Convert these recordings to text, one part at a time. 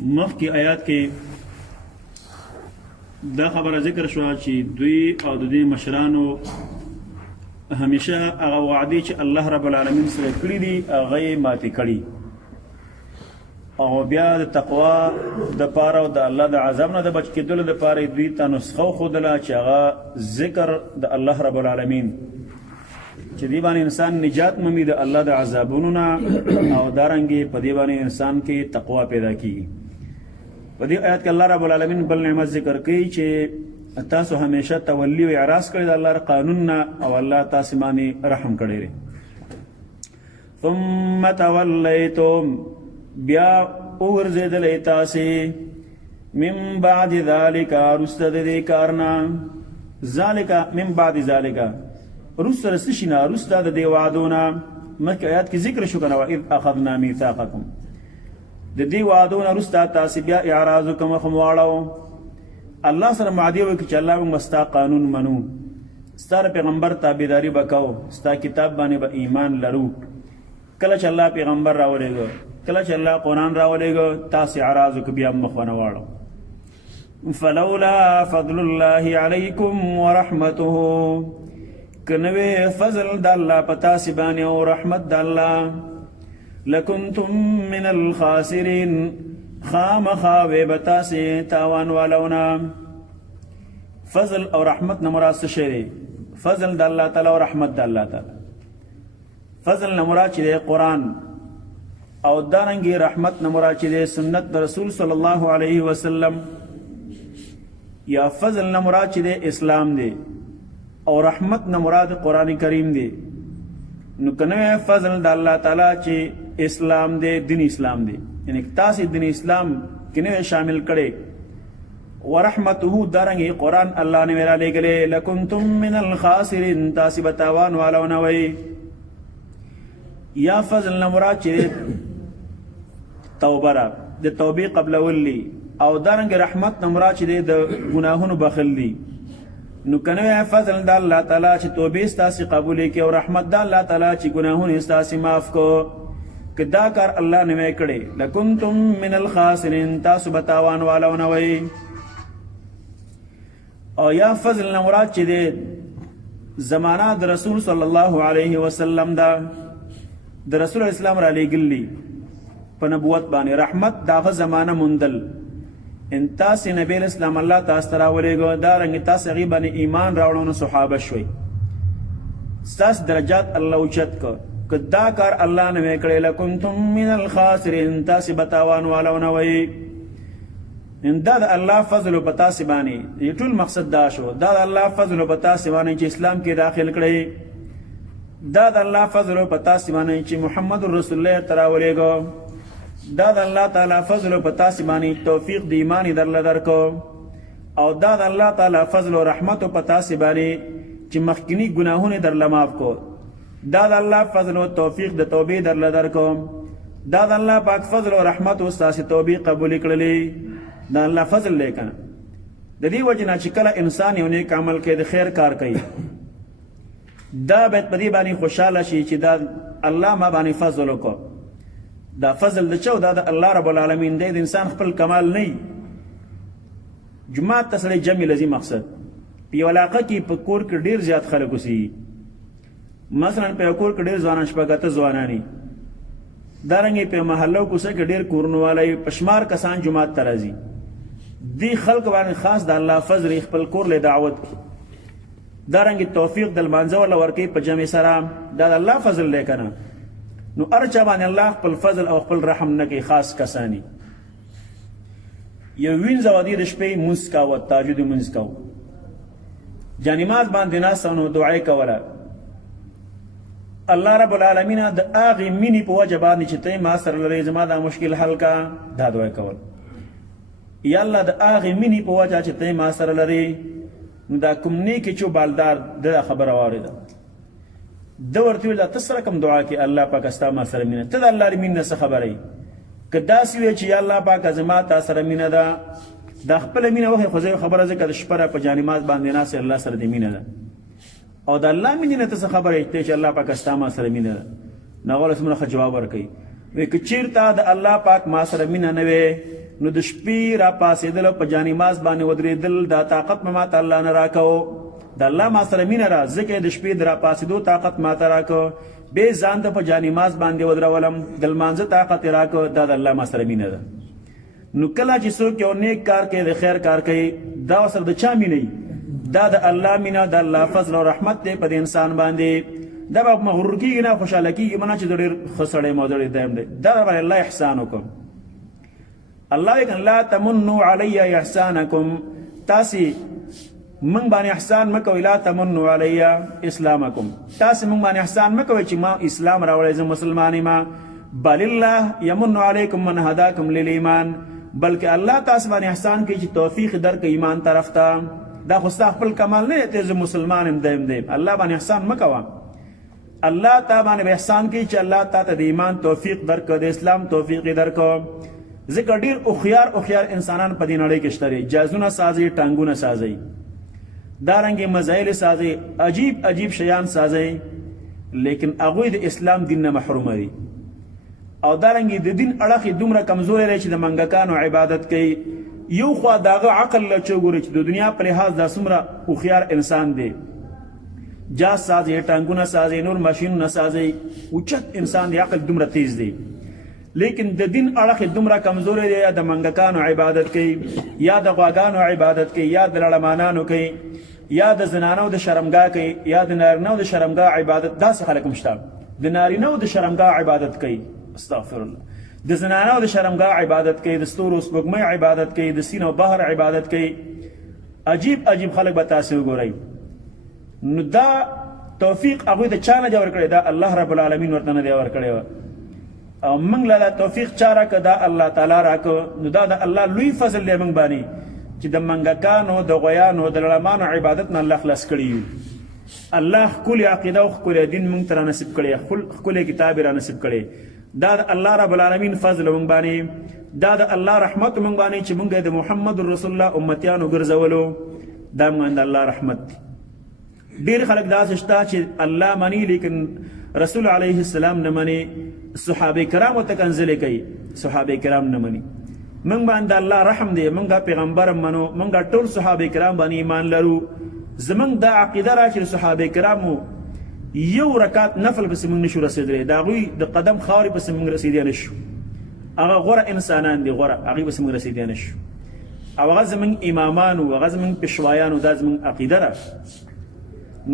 مخکې آیات کې دا خبره ذکر شو چې دوی او د دوی مشرانو همیشه هغه وعدې چې الله رب العالمین سره کړي دي هغه یې ماتې کړي او بیا د تقوا د پاره او د الله د عذاب نه د بچ کېدلو د پاره دوی ته نسخه ښودله چې هغه ذکر د الله رب العالمین چې دی باندې انسان نجات مومي د الله د عذابونو نه او دارنګې په دی باندې انسان کې تقوا پیدا کیږي. په دې آیات کې الله رب العالمین بل نعمت ذکر کوي چې تاسو همیشه تولی او اعراض کړی د الله قانون نه او الله تاسو باندې رحم کړی دی. ثم تولیتم بیا وګرځېدلې تاسې من بعد ذلک رسته د دې کارنا ذلک من بعد ذلک رسته رسشنا رسته د دې وعدونه مکه آیات کې ذکر شو کنه واذ اخذنا میثاقکم د دې وعدونه رسته تاسې بیا اعراض کوم خمواړو الله سره معدی وکړي چې الله موږ مستا قانون منو ستاره پیغمبر تابعداري وکاو ستا کتاب باندې به ایمان لرو کله چې الله پیغمبر راولېږي کله چې الله قرآن راولېږي تاسې اعراض وکړي بیا مخونه واړو فلولا فضل الله علیکم ورحمته کنوې فضل د الله په تاسې باندې او رحمت د الله لکنتم من الخاسرین خامخا وې به تاسې تاوان والونا. فضل او رحمت نه مراد څه شی دی؟ فضل د الله تعالی او رحمت د الله تعالی. فضل نه مراد چې دی قرآن او دارنګې رحمت نه مراد چې دی سنت د رسول صلی الله علیه وسلم یا فضل نه مراد چې دی اسلام دی او رحمت نه مراد قرآن کریم دی. نو کنه فضل د الله تعالی چې اسلام دی دین اسلام دی یعنی تاسې دین اسلام کې نه شامل کړي ورحمته دارنګې قرآن الله نه ویرا لګلې لکنتم من الخاسرین تاسې به تاوان والو نه وئ. یا فضل نه مراد چې توبه را د توبې قبلول دي او دارنګې رحمت نه مراد چې د ګناهونو بخل دي. نو کنه فضل د الله تعالی چې توبې ستاسې قبولې کې او رحمت د الله تعالی چې ګناهونه ستاسې معاف کو که دا کار الله نه وی کړی لکنتم من الخاسرین تاسو به تاوان والو نه وئ. او یا فضل نه مراد چې د زمانه د رسول صلی الله علیه وسلم دا د رسول اسلام را لېږلي په نبوت باندې رحمت داغه زمانه موندل ان تاسې نبی اسلام الله تاسو ته راولېږه دارنګې تاسې هغې باندې ایمان راوړو نو صحابه شوئ ستاسې درجات الله اوچت کړ. که دا کار الله نه وی کړی لکنتم من الخاسرین تاسې به تاوان والو نه وئ. دا د الله فضل په تاسې باندې ټول مقصد دا شو دا د الله فضل په تاسې باندې چې اسلام کې داخل کړئ دا د الله فضل په تاسې باندې چې محمد رسول الله ته راولېږه دا د الله تعالی فضل په تاسې باندې توفیق د ایمان درله درکو او دا د الله تعالی فضل او رحمت په تاسې باندې چې مخکینی ګناهونه درله معاف کو دا د الله فضل او توفیق د توبې درله درکو دا د الله پاک فضل او رحمت او ستاسې توبې قبول کړلې دا الله فضل لیکنه. د دې وجه نه چې کله انسان یو نیک عمل کوي د خیر کار کوي دا باید په دې باندې خوشحاله شي چې دا الله ما باندې فضل وکړو. دا فضل د چا دا د الله رب العالمین دی د انسان خپل کمال نه وي. جماعت ته سړی جمع لازم مقصد په یو علاقه کې په کور کې ډېر زیات خلک اوسېږي مثلا په یو کور کې ډېر ځوانان شپږ اته ځوانان وي دارنګې په محلو کوڅه کې ډېر کورونه والی په شمار کسان جماعت ته راځي دې خلک باندې خاص د الله فضل خپل کور له دعوت دارنګې توفیق د لمانځه ولا ورکوي په جمع سره دا د الله فضل دی که نه. نو هر چا باندې الله خپل فضل او خپل رحم نه کوي خاص کسانی. یو وینځه ودې د شپې مونځ کاوه تهجد مونځ کاوه جانماز باندې ناست نو دعا یې کوله الله رب العالمین د هغې مینې په وجه باندې چې ته ما سره لرې زما دا مشکل حل کا دا دعا یې کول یا الله د هغې مینې په وجه چې ته ما سره لرې نو دا کوم نیکې چې بالدار د خبره واورېده ده ورته ویل ته سره کوم دعا کې الله پاکه ستا ما سره مینه ته د الله د مینې نه څه خبره یې که داسې وی چې یا الله پاکه زما تا سره مینه ده دا خپله مینه وښیې خو زه خبره ځکه د شپه را په جانماز باندې ناست الله سره د مینه ده او د الله مینې نه ته څه خبره یې چې الله پاکه ستا ما سره مینه ده. نو هغه څومره ښه جواب ورکوي وی که چیرته د الله پاک ما سره مینه نه وي نو د شپې را پاسېدل په جانماز باندې ودرېدل دا طاقت مې ماته الله نه راکو. د الله ما سره مینه را ځکه د شپې د را پاسېدو طاقت ماته راکو، بې ځان ته په جانماز باندې ودرولم، د لمانځه طاقت یې راکو. دا د الله ما سره مینه ده. نو کله چې څوک یو نیک کار کوي، د خیر کار کوي، دا ورسره د چا مینه وي؟ دا د الله مینه، د الله فضل او رحمت دی په د انسان باندې. دا به مغرور کېږي نه، خوشحاله کېږي نه چې د ډېر ښه سړی م او د ډېر دایم دی. دا باندې الله احسان وکړ. الله وایي لا تمنوا علی احسانکم، تاسې من باندې احسان مه کوئ. لا تمنوا علی اسلامکم، تاسې من باندې احسان مه کوئ چې ما اسلام راوړی، زه مسلمان یم. بل الله یمن علیکم من هداکم للایمان، بلکې الله تاسو باندې احسان کوي چې توفیق درکړي ایمان طرف ته. دا خو ستا خپل کمال نه دی، زه مسلمان یم دیم دی. الله باندې احسان مه کوه. الله تا باندې احسان کوي چې الله تا ته د ایمان توفیق درکړي، د اسلام توفیق درکړي. ځکه ډېر هوښیار انسانان په دې نړۍ کې شته دي، جازونه سازي، ټانګونه سازي، دارنګې مزایل سازي، عجیب شیان سازي، لیکن هغوی د اسلام دین نه محرومه دي. او دارنګې د دین اړخ یې دومره کمزوری دی چې د منګکانو عبادت کوي. یو خوا د هغه عقل له چې وګورئ چې د دنیا په لحاظ دا څومره هوښیار انسان دی، جاز سازي، ټانګونه سازي، نور ماشینونه سازي، اوچت انسان دی، عقل دومره تیز دی. لیکن د دین اړخ دومره کمزوری دی، یا د منګکانو عبادت کوي، یا د غواګانو عبادت کوي، یا د لړمانانو کوي، یا د زنانو د شرمګاه کوي، یا د نارینهو د شرمګاه عبادت. داسې خلک هم شته د نارینهو د شرمګاه عبادت کوي، استغفر الله، د زنانو د شرمګاه عبادت کوي، د ستورو سپوږمۍ عبادت کوي، د سین او بحر عبادت کوي. عجیب خلک به تاسې وګورئ. نو دا توفیق هغوی د چا نه دی ورکړی؟ دا الله رب العالمین ورته نه دی ورکړی. او موږ له دا توفیق چا راکړه؟ دا الله تعالی راکړه. نو دا د الله لوی فضل دی موږ باندې چې د منګکانو، د غویانو، د لړمانو عبادت نه الله خلاص کړي یو. الله ښکلې عقیده او ښکلی دین موږ ته را نصیب کړی، ښکلی کتاب یې را نصیب کړی. دا د الله رب العالمین فضل موږ باندې، دا د الله رحمت موږ باندې چې موږ د محمد رسول الله امتیانو ګرځولو. دا موږ د الله رحمت دی. ډېر خلک داسې شته چې الله مني لیکن رسول علیه السلام نه مني، صحابه کرامو ته کنځلې کوي، صحابه کرام نه مني. موږ باندې الله رحم دی، موږ پیغمبر منو، موږ ټول صحابه کرام باندې ایمان لرو. زموږ دا عقیده را چې صحابه کرامو یو رکعت نفل پسې موږ نشو رسېدلی، د هغوی د قدم خاورې پسې موږ رسېدی نه شو. هغه غوره انسانان دي، غوره، هغوی پسې موږ رسېدی نه شو. او هغه زموږ امامان و، هغه زموږ پیشوایان و، دا زموږ عقیده ده.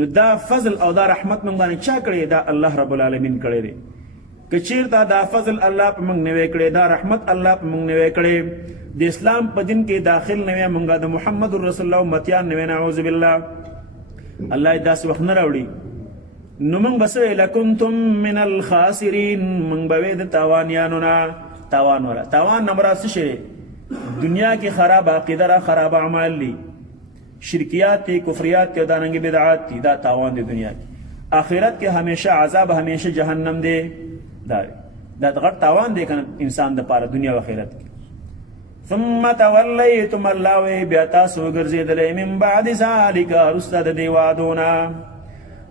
نو دا فضل او دا رحمت موږ باندې چا کړی؟ دا الله رب العالمین کړی دی. که چیرته دا فضل الله په موږ نه وی کړی، دا رحمت الله په موږ نه وی کړی، د اسلام په دین کې داخل نه وی، موږ د محمد رسول الله امتیان نه وی، نعوذ بالله، الله یې داسې وخت نه راوړي، نو موږ به څه وی؟ لکنتم من الخاسرین، موږ به وی د تاوانیانو نه. تاوان ولا تاوان نه مراد څه شی؟ دنیا کې خراب عقیده را، خراب اعمال دي، شرکیات دي، کفریات دي، دارنګې بدعات دي، دا تاوان دی دنیا کې. آخرت کې همیشه عذاب، همیشه جهنم دی. دا غټ تاوان دی کنه انسان د پاره دنیا او آخرت کې. ثم تولیتم، الله وی بیا تاسو ګرځېدلې، من بعد ذلک، وروسته د دې وعدونه.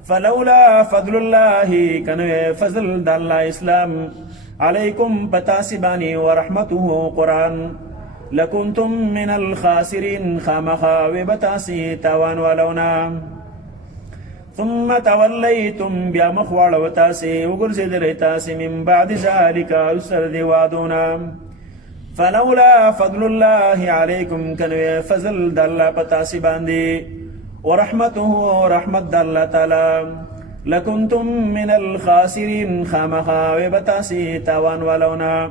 فلولا فضل الله، کنه فضل د الله اسلام، علیکم پتاسی بانی، ورحمته قرآن، لکنتم من الخاسرین، خامخا و بتاسی تاوان ولونا. ثم تولیتم، بیا مخواړه و تاسې وګرځېدلئ تاسې، من بعد ذلک، وروسته د دې وعدونه. فلولا فضل الله علیکم، کنه فضل د الله په تاسې باندې، ورحمته، رحمت د الله تعالی، لکنتم من الخاسرین، خامخا و بتاسی تاوان ولونا.